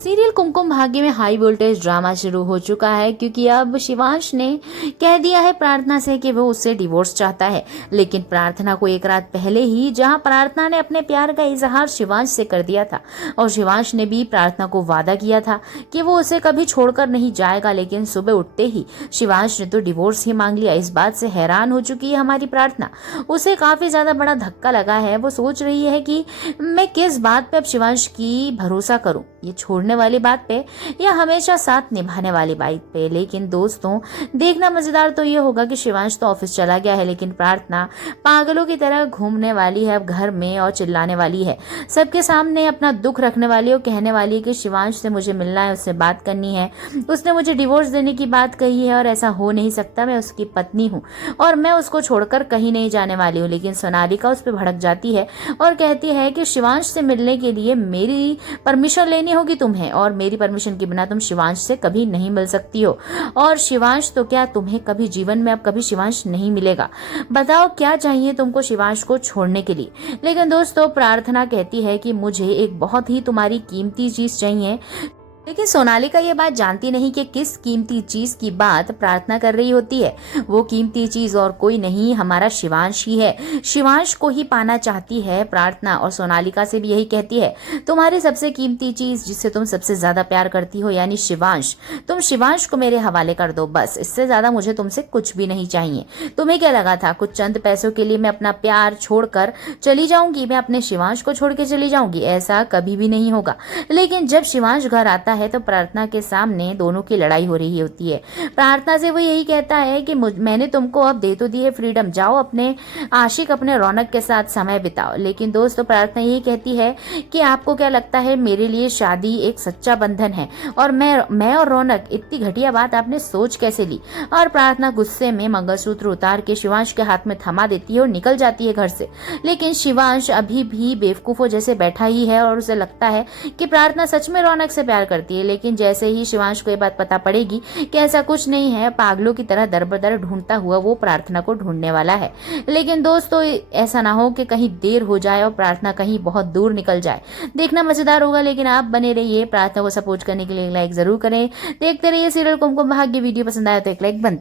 Serial Kumkum Bhagya में high voltage drama शुरू हो चुका है, क्योंकि अब शिवांश ने कह दिया है प्रार्थना से कि वो उससे डिवोर्स चाहता है। लेकिन प्रार्थना को एक रात पहले ही, जहां प्रार्थना ने अपने प्यार का इजहार शिवांश से कर दिया था और शिवांश ने भी प्रार्थना को वादा किया था कि वो उसे कभी छोड़कर नहीं जाएगा, लेकिन सुबह उठते ही शिवांश ने तो डिवोर्स ही मांग लिया। इस बात से हैरान हो चुकी है हमारी प्रार्थना। उसे काफी ज्यादा बड़ा धक्का लगा है। वो सोच रही है कि मैं किस बात पे अब शिवांश की भरोसा करूं, ये छोड़ने वाली बात पे या हमेशा साथ निभाने वाली बात पे। लेकिन दोस्तों, देखना मजेदार तो ये होगा कि शिवांश तो ऑफिस चला गया है, लेकिन प्रार्थना पागलों की तरह घूमने वाली है अब घर में और चिल्लाने वाली है, सबके सामने अपना दुख रखने वाली और कहने वाली है कि शिवांश से मुझे मिलना है, उससे बात करनी है, उसने मुझे डिवोर्स देने की बात कही है और ऐसा हो नहीं सकता, मैं उसकी पत्नी हूँ और मैं उसको छोड़कर कहीं नहीं जाने वाली हूँ। लेकिन सोनालिका उस पर भड़क जाती है और कहती है कि शिवांश से मिलने के लिए मेरी परमिशन लेनी होगी तुम्हें, और मेरी परमिशन के बिना तुम शिवांश से कभी नहीं मिल सकती हो, और शिवांश तो क्या, तुम्हें कभी जीवन में अब कभी शिवांश नहीं मिलेगा। बताओ क्या चाहिए तुमको शिवांश को छोड़ने के लिए। लेकिन दोस्तों, प्रार्थना कहती है कि मुझे एक बहुत ही तुम्हारी कीमती चीज चाहिए। लेकिन सोनालिका ये बात जानती नहीं कि किस कीमती चीज की बात प्रार्थना कर रही होती है। वो कीमती चीज और कोई नहीं, हमारा शिवांश ही है। शिवांश को ही पाना चाहती है प्रार्थना, और सोनालिका से भी यही कहती है, तुम्हारी सबसे कीमती चीज जिससे तुम सबसे ज्यादा प्यार करती हो, यानी शिवांश, तुम शिवांश को मेरे हवाले कर दो, बस इससे ज्यादा मुझे तुमसे कुछ भी नहीं चाहिए। तुम्हें क्या लगा था कुछ चंद पैसों के लिए मैं अपना प्यार छोड़कर चली जाऊंगी, मैं अपने शिवांश को छोड़ के चली जाऊंगी? ऐसा कभी भी नहीं होगा। लेकिन जब शिवांश घर आता है तो प्रार्थना के सामने दोनों की लड़ाई हो रही होती है। प्रार्थना से वो यही कहता है कि मैंने तुमको अब दे तो दी है फ्रीडम, जाओ अपने आशिक, अपने रौनक के साथ समय बिताओ। लेकिन दोस्तों, प्रार्थना यही कहती है कि आपको क्या लगता है मेरे लिए शादी एक सच्चा बंधन है, और मैं और रौनक, इतनी घटिया बात आपने सोच कैसे ली? और प्रार्थना गुस्से में मंगलसूत्र उतार के शिवांश के हाथ में थमा देती है और निकल जाती है घर से। लेकिन शिवांश अभी भी बेवकूफों जैसे बैठा ही है और उसे लगता है कि प्रार्थना सच में रौनक से प्यार करती है। लेकिन जैसे ही शिवांश को ये बात पता पड़ेगी कि ऐसा कुछ नहीं है, पागलों की तरह दर बदर ढूंढता हुआ वो प्रार्थना को ढूंढने वाला है। लेकिन दोस्तों, ऐसा ना हो कि कहीं देर हो जाए और प्रार्थना कहीं बहुत दूर निकल जाए। देखना मजेदार होगा, लेकिन आप बने रहिए। प्रार्थना को सपोर्ट करने के लिए लाइक जरूर करें। देखते रहिए सीरियल कुमकुम भाग्य। वीडियो पसंद आया तो एक लाइक बनता